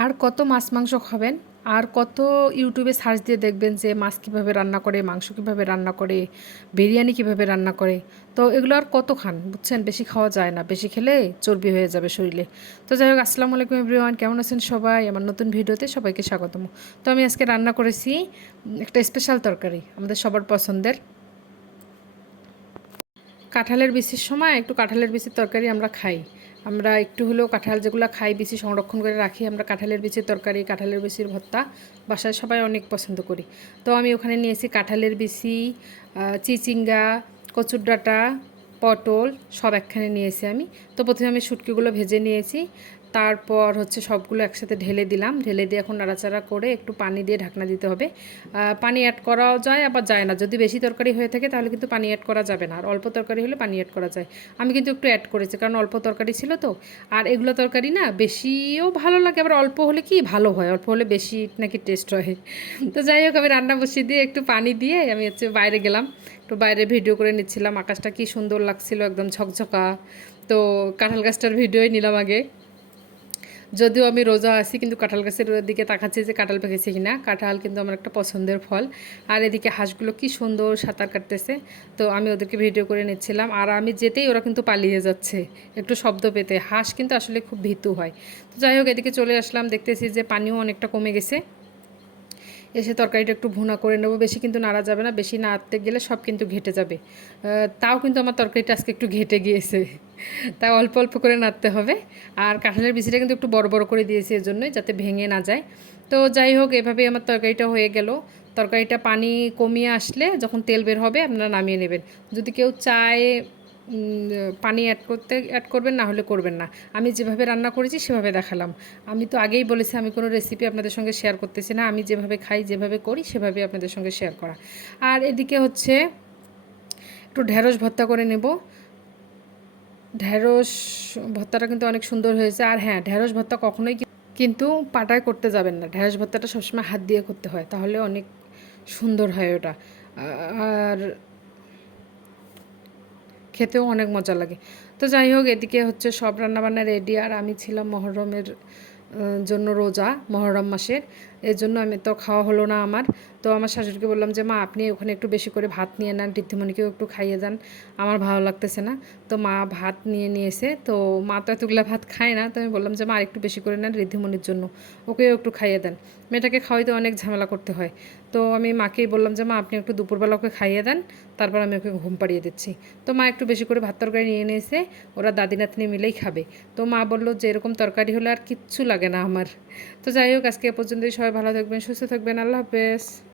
আর কত মাছ মাংস খাবেন, আর কত ইউটিউবে সার্চ দিয়ে দেখবেন যে মাছ কীভাবে রান্না করে, মাংস কীভাবে রান্না করে, বিরিয়ানি কীভাবে রান্না করে। তো এগুলো আর কত খান, বুঝছেন? বেশি খাওয়া যায় না, বেশি খেলে চর্বি হয়ে যাবে শরীরে। তো যাই হোক, আসসালামু আলাইকুম এভরিওয়ান, কেমন আছেন সবাই? আমার নতুন ভিডিওতে সবাইকে স্বাগতম। তো আমি আজকে রান্না করেছি একটা স্পেশাল তরকারি, আমাদের সবার পছন্দের কাঁঠালের বিচির সময় একটু কাঁঠালের বিচির তরকারি আমরা খাই। আমরা একটু হলেও কাঁঠাল যেগুলো খাই, বিচি সংরক্ষণ করে রাখি, আমরা কাঁঠালের বিচির তরকারি, কাঁঠালের বিচির ভর্তা বাসায় সবাই অনেক পছন্দ করি। তো আমি ওখানে নিয়েছি কাঁঠালের বিচি, চিচিঙ্গা, কচুর ডাঁটা, পটল সব একখানে নিয়েছি আমি। তো প্রথমে আমি শুটকিগুলো ভেজে নিয়েছি, তারপর হচ্ছে সবগুলো একসাথে ঢেলে দিলাম, ঢেলে দিয়ে এখন নাড়াচাড়া করে একটু পানি দিয়ে ঢাকনা দিতে হবে। পানি অ্যাড করাও যায় আবার যায় না, যদি বেশি তরকারি হয়ে থাকে তাহলে কিন্তু পানি অ্যাড করা যাবে না, আর অল্প তরকারি হলে পানি অ্যাড করা যায়। আমি কিন্তু একটু অ্যাড করেছি কারণ অল্প তরকারি ছিল তো। আর এগুলো তরকারি না বেশিও ভালো লাগে, আবার অল্প হলে কি ভালো হয়, অল্প হলে বেশি নাকি টেস্ট হয়। তো যাই হোক, আমি রান্না বসিয়ে দিয়ে একটু পানি দিয়ে আমি হচ্ছে বাইরে গেলাম, একটু বাইরে ভিডিও করে নিচ্ছিলাম। আকাশটা কি সুন্দর লাগছিল, একদম ঝকঝকা। তো কাঁঠাল গাছটার ভিডিওই নিলাম আগে। যদিও আমি রোজা আছি, কিন্তু কাঁঠাল গাছের দিকে তাকাচ্ছি যে কাঁঠাল পেকেছে কিনা। কাঁঠাল কিন্তু আমার একটা পছন্দের ফল। আর এদিকে হাঁসগুলো কি সুন্দর সাঁতার কাটতেছে, তো আমি ওদেরকে ভিডিও করে নিচ্ছিলাম। আর আমি যেতেই ওরা কিন্তু পালিয়ে যাচ্ছে একটু শব্দ পেতে। হাঁস কিন্তু আসলে খুব ভীতু হয়। তো যাই হোক, এদিকে চলে আসলাম, দেখতেছি যে পানিও অনেকটা কমে গেছে। এসে তরকারিটা একটু ভুনা করে নেবো, বেশি কিন্তু নাড়া যাবে না, বেশি নাড়তে গেলে সব কিন্তু ঘেটে যাবে। তাও কিন্তু আমার তরকারিটা আজকে একটু ঘেটে গিয়েছে, তাই অল্প অল্প করে নাড়তে হবে। আর কাঁঠালের বিচিটা কিন্তু একটু বড় বড় করে দিয়েছি এর জন্যই, যাতে ভেঙে না যায়। তো যাই হোক, এভাবেই আমার তরকারিটা হয়ে গেল। তরকারিটা পানি কমিয়ে আসলে যখন তেল বের হবে আপনারা নামিয়ে নেবেন। যদি কেউ চায় পানি অ্যাড করবেন, না হলে করবেন না। আমি যেভাবে রান্না করেছি সেভাবে দেখালাম। আমি তো আগেই বলেছি আমি কোনো রেসিপি আপনাদের সঙ্গে শেয়ার করতেছি না, আমি যেভাবে খাই যেভাবে করি সেভাবে আপনাদের সঙ্গে শেয়ার করা। আর এদিকে হচ্ছে একটু ঢেঁড়স ভর্তা করে নেব। ঢেঁড়স ভর্তাটা কিন্তু অনেক সুন্দর হয়েছে। আর হ্যাঁ, ঢেঁড়স ভর্তা কখনোই কিন্তু পাটায় করতে যাবেন না, ঢেঁড়স ভর্তাটা সবসময় হাত দিয়ে করতে হয়, তাহলে অনেক সুন্দর হয় ওটা। আর খেতেও অনেক মজা লাগে। তো যাই হোক, এদিকে হচ্ছে সব রান্নাবান্না রেডি। আর আমি ছিলাম মহরমের জন্য রোজা, মহরম মাসের। এর জন্য আমি তো খাওয়া হলো না আমার। তো আমার শাশুড়িকে বললাম যে মা, আপনি ওখানে একটু বেশি করে ভাত নিয়ে নেন, ঋদ্ধিমণিকেও একটু খাইয়ে দেন, আমার ভালো লাগতেছে না। তো মা ভাত নিয়েছে। তো মা তো এতগুলা ভাত খায় না, তো আমি বললাম যে মা আর একটু বেশি করে নেন ঋদ্ধিমণির জন্য, ওকেও একটু খাইয়ে দেন। মেয়েটাকে খাওয়াইতে অনেক ঝামেলা করতে হয়। তো আমি মাকেই বললাম যে মা, আপনি একটু দুপুরবেলা ওকে খাইয়ে দেন, তারপর আমি ওকে ঘুম পাড়িয়ে দিচ্ছি। তো মা একটু বেশি করে ভাত তরকারি নিয়ে নিয়েছে, ওরা দাদি নাতনি মিলেই খাবে। তো মা বললো যে এরকম তরকারি হলে আর কিচ্ছু লাগে না আমার। তো যাই হোক, আজকে এ পর্যন্তই। সবাই ভালো থাকবেন, সুস্থ থাকবেন, আল্লাহ হাফেজ।